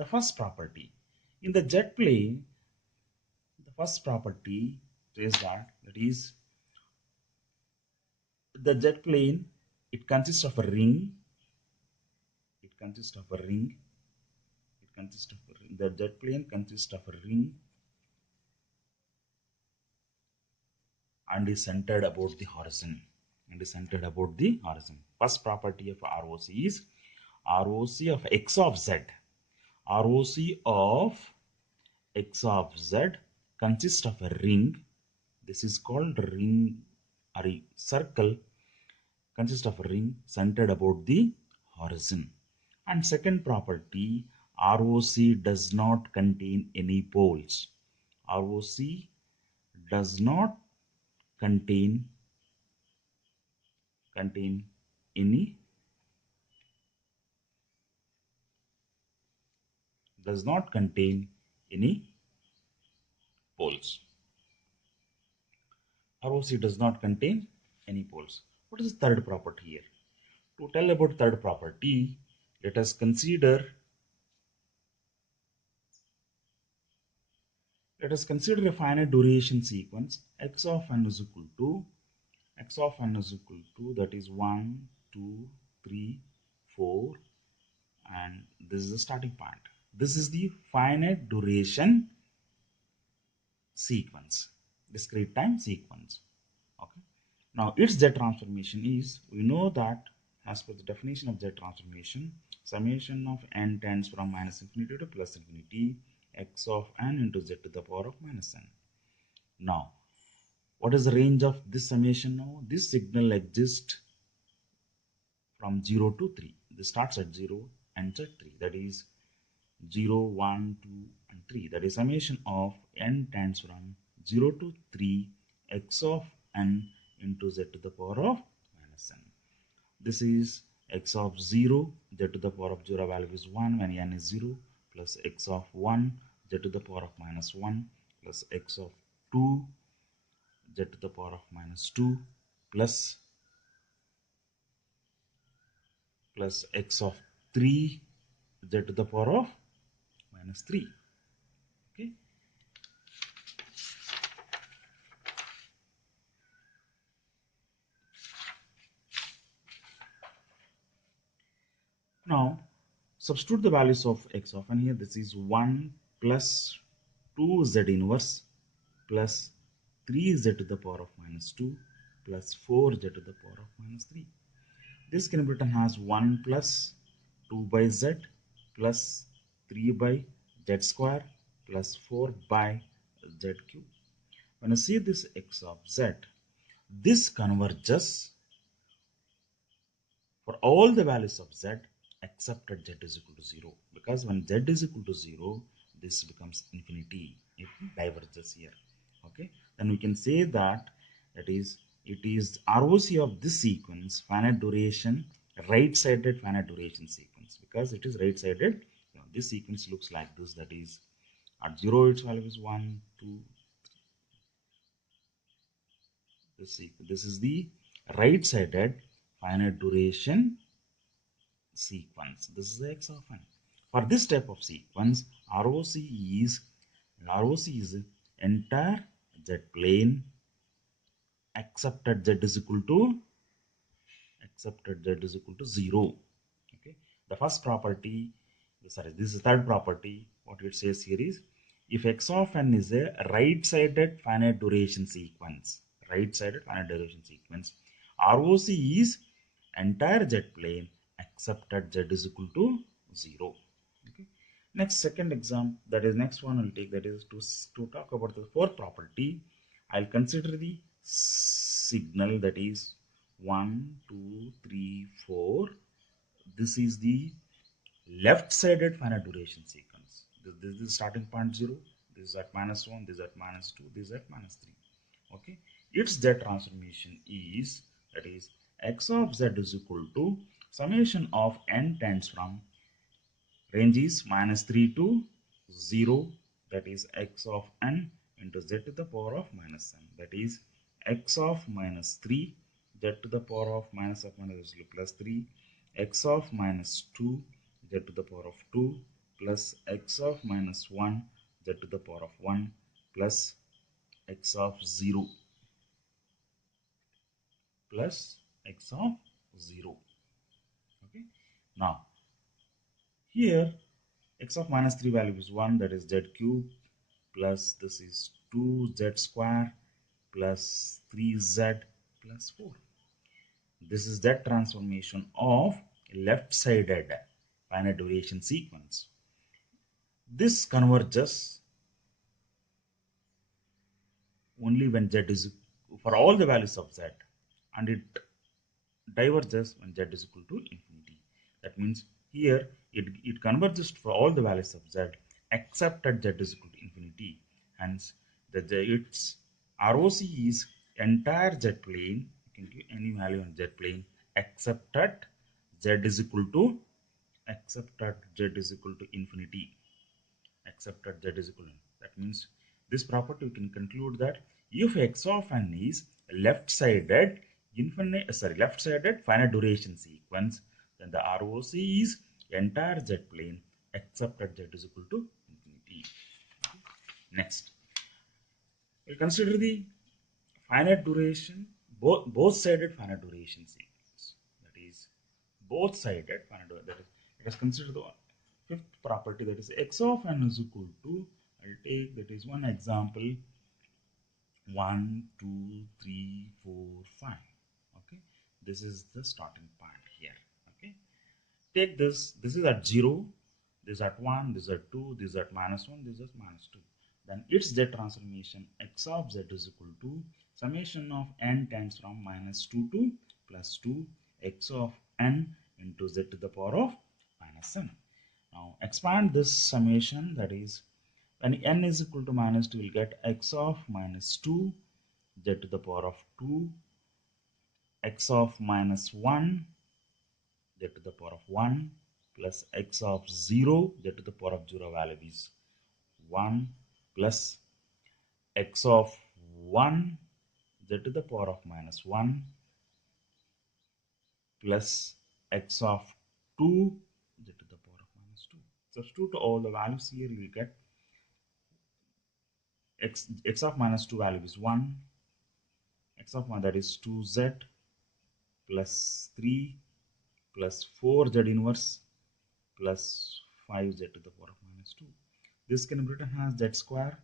the first property in the jet plane. The first property says that is the jet plane, it consists of a ring. It consists of a ring. It consists of a ring. The jet plane consists of a ring and is centered about the horizon. And is centered about the horizon. First property of ROC is ROC of x of z. ROC of x of z consists of a ring. This is called ring or a circle, consists of a ring centered about the horizon. And second property, ROC does not contain any poles. ROC does not contain any does not contain any poles. ROC does not contain any poles. What is the third property here? To tell about third property, let us consider a finite duration sequence. X of n is equal to that is 1, 2, 3, 4, and this is the starting point. This is the finite duration sequence, discrete time sequence. Okay. Now its Z transformation is, we know that as per the definition of Z transformation, summation of n tends from minus infinity to plus infinity, x of n into z to the power of minus n. Now, what is the range of this summation now? This signal exists from 0 to 3. This starts at 0 and ends at 3. That is 0, 1, 2, and 3. That is summation of n tends from 0 to 3 x of n into z to the power of minus n. This is x of 0, z to the power of 0 value is 1 when n is 0, plus x of 1, z to the power of minus 1, plus x of 2, z to the power of minus 2, plus x of 3, z to the power of minus 3. Okay. Now, substitute the values of x of n here. This is 1 plus 2z inverse plus 3z to the power of minus 2 plus 4z to the power of minus 3. This can be written as 1 plus 2 by z plus 3 by z square plus 4 by z cube. When I see this x of z, this converges for all the values of z except at z is equal to 0, because when z is equal to 0, this becomes infinity. It diverges here. Okay, then we can say that it is ROC of this sequence finite duration, right-sided finite duration sequence, because it is right-sided. This sequence looks like this. That is at 0 its value is 1, 2. This is the right-sided finite duration sequence. This is the x of n. For this type of sequence, ROC is entire z plane except at z is equal to 0. Okay. The first property, sorry, this is the third property. What it says here is, if x of n is a right-sided finite duration sequence, ROC is entire z plane except at z is equal to 0. Okay. Next, second example, that is next one I'll take, that is to talk about the fourth property. I'll consider the signal, that is 1, 2, 3, 4. This is the left-sided finite duration sequence. This is starting point 0. This is at minus 1. This is at minus 2. This is at minus 3. Okay. Its z transformation is, that is x of z is equal to summation of n tends from range is minus 3 to 0. That is x of n into z to the power of minus n. That is x of minus 3 z to the power of minus 3, x of minus 2 z to the power of 2 plus x of minus 1 z to the power of 1 plus x of 0 plus x of 0. Okay. Now here x of minus 3 value is 1, that is z cube, plus this is 2z square plus 3z plus 4. This is that transformation of left-sided finite duration sequence. This converges only when z is for all the values of z, and it diverges when z is equal to infinity. That means here it converges for all the values of z except at z is equal to infinity. Hence, its ROC is entire z plane. You can give any value on z plane except at z is equal to infinity. Except at z is equal to. That means this property we can conclude that if x of n is left-sided left-sided finite duration sequence, then the ROC is entire z plane except at z is equal to infinity. Next, we'll consider the finite duration, both-sided finite duration sequence. That is, both-sided finite duration. That is, let us consider the fifth property, that is x of n is equal to, I'll take that is one example, 1, 2, 3, 4, 5. Okay, this is the starting point here. Okay, take this is at 0, this is at 1, this is at 2, this is at minus 1, this is at minus 2. Then its z transformation x of z is equal to summation of n tends from minus 2 to plus 2 x of n into z to the power of minus n. Now expand this summation, that is when n is equal to minus 2, we'll get x of minus 2 z to the power of 2, x of minus 1 z to the power of 1 plus x of 0 z to the power of 0 value is 1 plus x of 1 z to the power of minus 1 plus x of 2 z to the power of minus 2. Substitute all the values here, you will get x of minus 2 value is 1, x of 1 that is 2z plus 3 plus 4z inverse plus 5z to the power of minus 2. This can be written as z square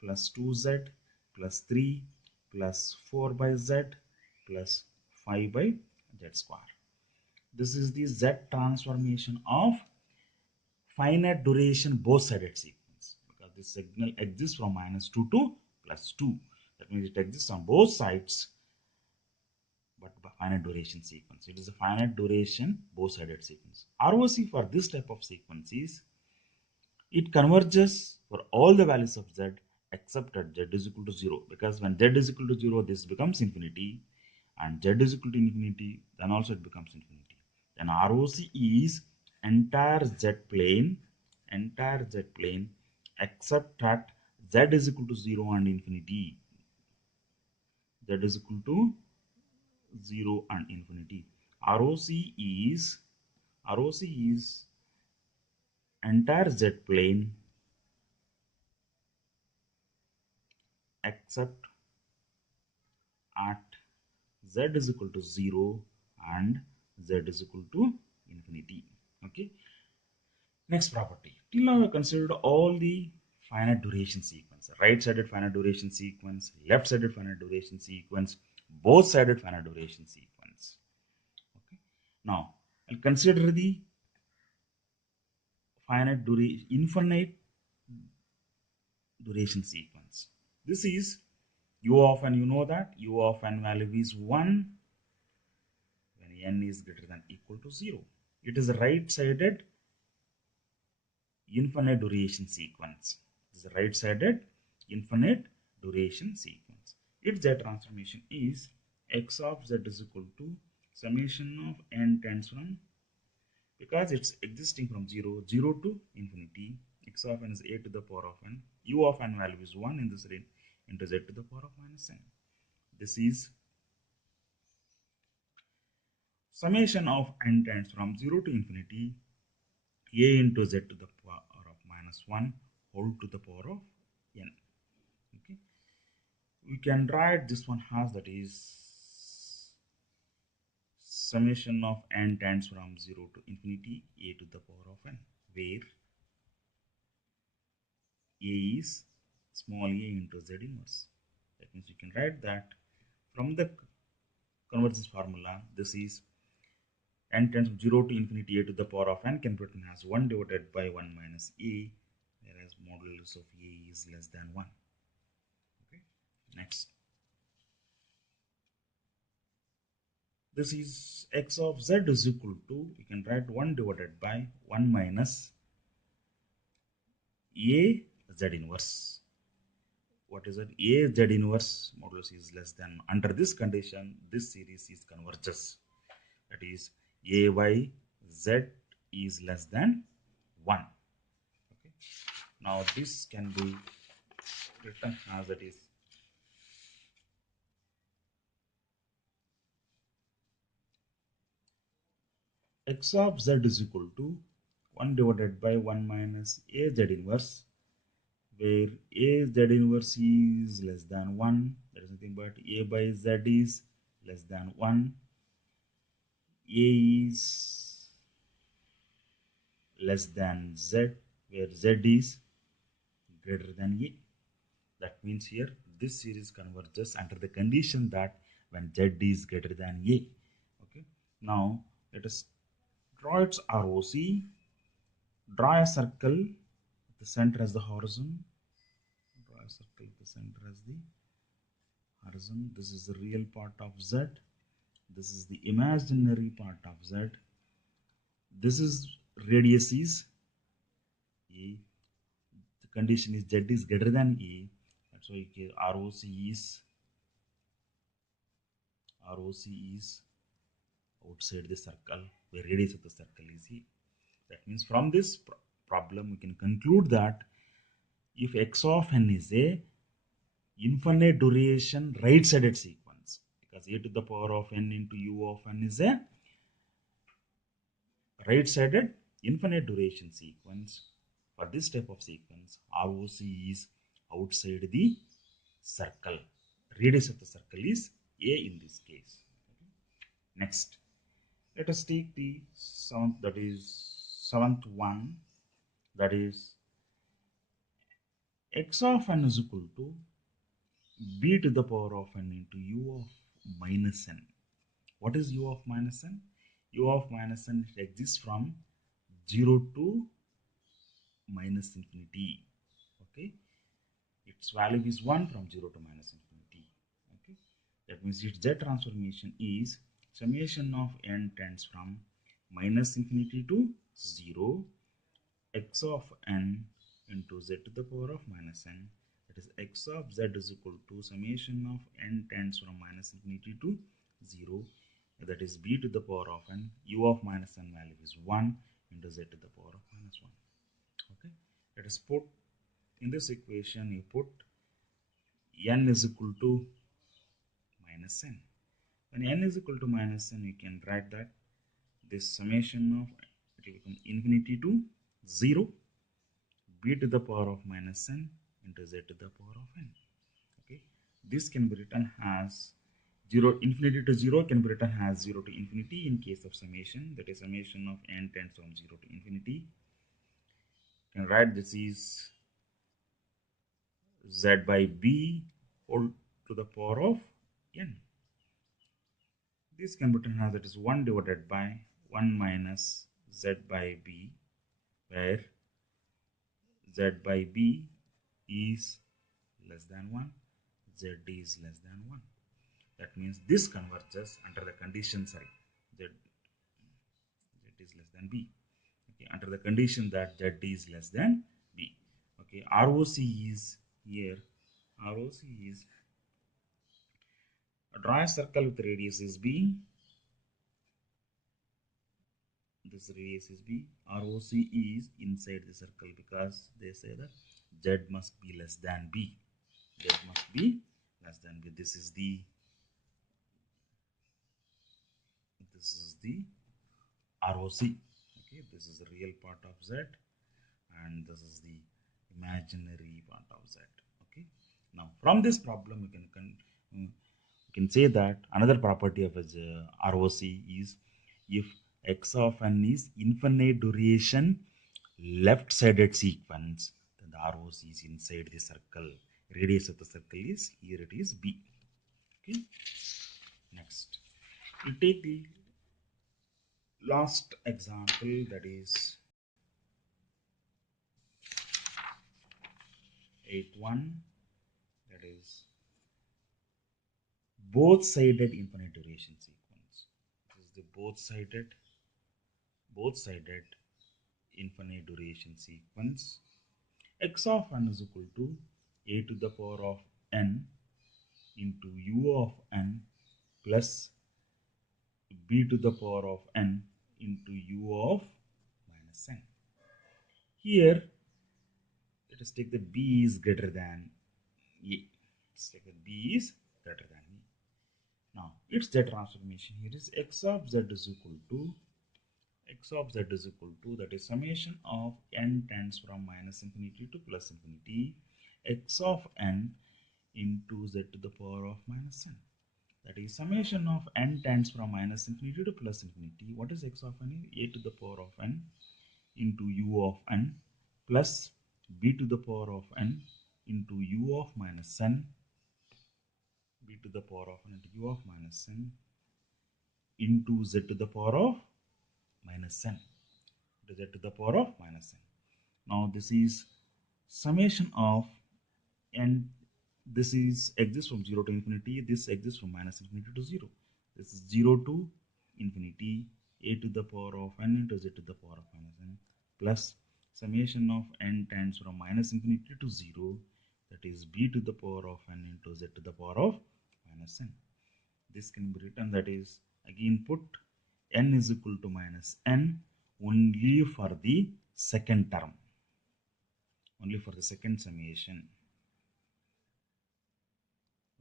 plus 2z plus 3 plus 4 by z plus 5 by z square. This is the z transformation of finite duration both-sided sequence, because this signal exists from minus 2 to plus 2. That means it exists on both sides, but finite duration sequence. It is a finite duration both-sided sequence. ROC for this type of sequence is it converges for all the values of z except at z is equal to 0, because when z is equal to 0, this becomes infinity, and z is equal to infinity, then also it becomes infinity. Then ROC is entire z plane except at z is equal to 0 and infinity. Z is equal to 0 and infinity. ROC is entire z plane except at z is equal to 0 and z is equal to infinity. Okay. Next property. Till now we considered all the finite duration sequence: right-sided finite duration sequence, left-sided finite duration sequence, both-sided finite duration sequence. Okay. Now I'll consider the infinite duration sequence. This is u of n. You know that u of n value is 1 when n is greater than equal to 0. It is a right-sided infinite duration sequence. This is a right-sided infinite duration sequence. Its z transformation is x of z is equal to summation of n tends from, because it's existing from 0 to infinity, x of n is a to the power of n, u of n value is 1 in this range into z to the power of minus n. This is summation of n tends from 0 to infinity a into z to the power minus 1 whole to the power of n. Okay, we can write this one as that is summation of n tends from 0 to infinity a to the power of n, where a is small a into z inverse. That means we can write that from the convergence formula, this is n tends from 0 to infinity a to the power of n can be written as 1 divided by 1 minus a, whereas modulus of a is less than 1. Okay, next. This is x of z is equal to, we can write 1 divided by 1 minus a z inverse. What is it? A z inverse modulus is less than. Under this condition, this series is converges. That is, a by z is less than 1. Okay. Now this can be written as it is x of z is equal to 1 divided by 1 minus a z inverse, where a z inverse is less than 1. That is nothing but a by z is less than 1. A is less than z, where z is greater than a. That means here this series converges under the condition that when z is greater than a. Okay. Now let us draw its ROC. Draw a circle with the center as the horizon. Draw a circle with the center as the horizon. This is the real part of z. This is the imaginary part of z. This is radius is a. The condition is z is greater than a. That's why ROC is outside the circle, where radius of the circle is a. That means from this problem we can conclude that if x of n is a infinite duration right-sided sequence, because a to the power of n into u of n is a right-sided infinite duration sequence, for this type of sequence ROC is outside the circle. Radius of the circle is a in this case. Next, let us take the seventh one, that is x of n is equal to b to the power of n into u of minus n. What is u of minus n? U of minus n exists from 0 to minus infinity. Okay, its value is 1 from 0 to minus infinity. Okay, that means its z transformation is summation of n tends from minus infinity to 0 x of n into z to the power of minus n. That is, x of z is equal to summation of n tends from minus infinity to 0, that is b to the power of n. U of minus n value is 1 into z to the power of minus 1. Okay, let us put in this equation, you put n is equal to minus n. When n is equal to minus n, you can write that this summation of it will become infinity to 0 b to the power of minus n into z to the power of n. Okay, this can be written as 0 infinity to 0 can be written as 0 to infinity in case of summation, that is summation of n tends from 0 to infinity. You can write this is z by b whole to the power of n. This can be written as it is 1 divided by 1 minus z by b, where z by b is less than 1, z is less than 1. That means this converges under the condition, z is less than b. Okay, under the condition that z is less than b. Okay, ROC is here. ROC is, draw a circle with radius is b. This radius is b. ROC is inside the circle because they say that z must be less than b. Z must be less than b. This is the ROC. Okay, this is the real part of z, and this is the imaginary part of z. Okay. Now from this problem we can say that another property of a ROC is if x of n is infinite duration left-sided sequence, then the ROC is inside the circle. Radius of the circle is, here it is b. Okay. Next, we take the last example, that is 8.1, that is both-sided infinite duration sequence. This is the both-sided infinite duration sequence. X of n is equal to a to the power of n into u of n plus b to the power of n into u of minus n. Here, let us take that b is greater than a. Let's take that b is greater than a. Now, its z transformation here is x of z is equal to that is summation of n tends from minus infinity to plus infinity x of n into z to the power of minus n. That is summation of n tends from minus infinity to plus infinity. What is x of n? A to the power of n into u of n plus b to the power of n into u of minus n, b to the power of n into u of minus n into z to the power of minus n, to z to the power of minus n. Now this is summation of n. This is exists from 0 to infinity. This exists from minus infinity to 0. This is 0 to infinity, a to the power of n into z to the power of minus n plus summation of n tends from minus infinity to 0, that is b to the power of n into z to the power of minus n. This can be written, that is again put n is equal to minus n only for the second term, only for the second summation,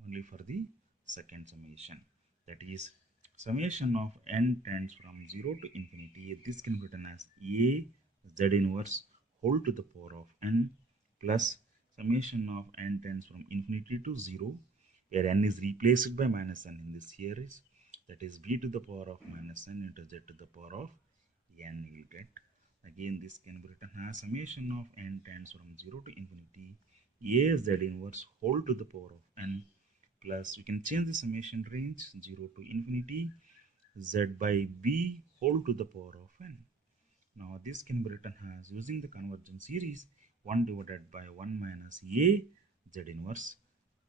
only for the second summation, that is summation of n tends from 0 to infinity. This can be written as a z inverse whole to the power of n plus summation of n tends from infinity to 0, where n is replaced by minus n in this here is, that is b to the power of minus n into z to the power of n you will get. Again, this can be written as summation of n tends from 0 to infinity a z inverse whole to the power of n plus, we can change the summation range 0 to infinity z by b whole to the power of n. Now this can be written as, using the convergence series, 1 divided by 1 minus a z inverse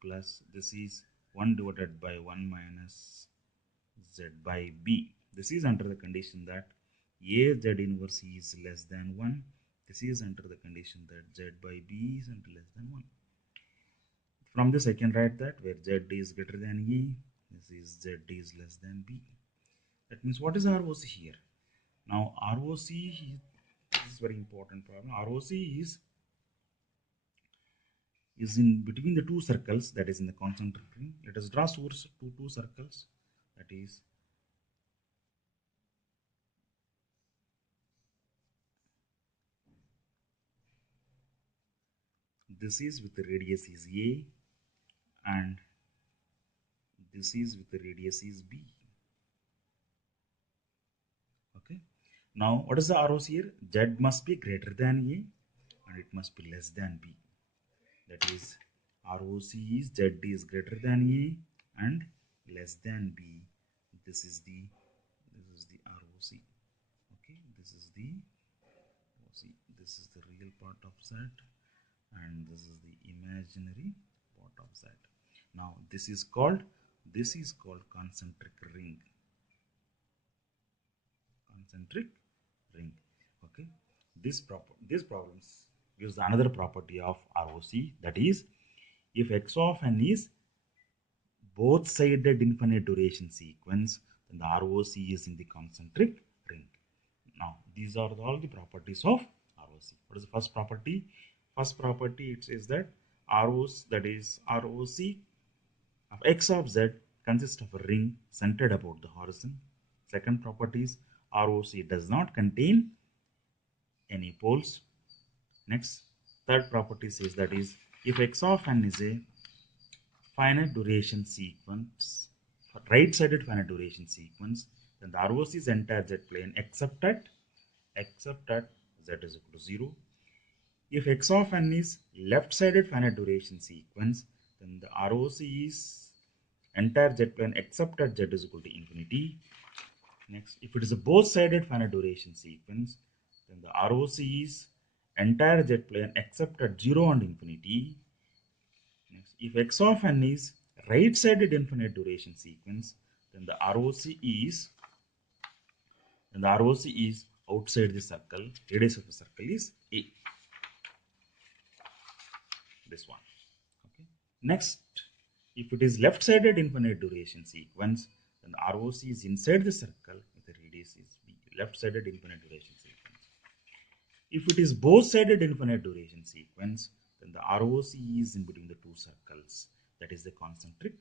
plus this is 1 divided by 1 minus z by b. This is under the condition that a z inverse is less than 1. This is under the condition that z by b is less than 1. From this I can write that where z is greater than e, this is z is less than b. That means what is ROC here? Now ROC is, this is very important problem. ROC is in between the two circles, that is in the concentric ring. Let us draw source to two circles, that is this is with the radius is a and this is with the radius is b. Okay. Now what is the ROC here? Z must be greater than a and it must be less than b. That is ROC is Z is greater than a and less than b. This is the ROC. Okay, this is the ROC. This is the real part of Z and this is the imaginary part of Z. Now this is called concentric ring. Concentric ring. Okay, this problems gives another property of ROC, that is if x of n is both-sided infinite duration sequence, then the ROC is in the concentric ring. Now, these are all the properties of ROC. What is the first property? First property, it says that ROC, that is ROC of x of z consists of a ring centered about the horizon. Second property is ROC does not contain any poles. Next, third property says that is if x of n is a finite duration sequence, right-sided finite duration sequence, then the ROC is entire Z plane except at z is equal to 0. If x of n is left-sided finite duration sequence, then the ROC is entire Z plane except at z is equal to infinity. Next, if it is a both-sided finite duration sequence, then the ROC is entire Z plane except at 0 and infinity. Next, if x of n is right-sided infinite duration sequence, then the ROC is outside the circle. Radius of the circle is a. This one. Okay. Next, if it is left-sided infinite duration sequence, then the ROC is inside the circle with the radius is b. Left-sided infinite duration sequence. If it is both-sided infinite duration sequence, then the ROC is in between the two circles. That is the concentric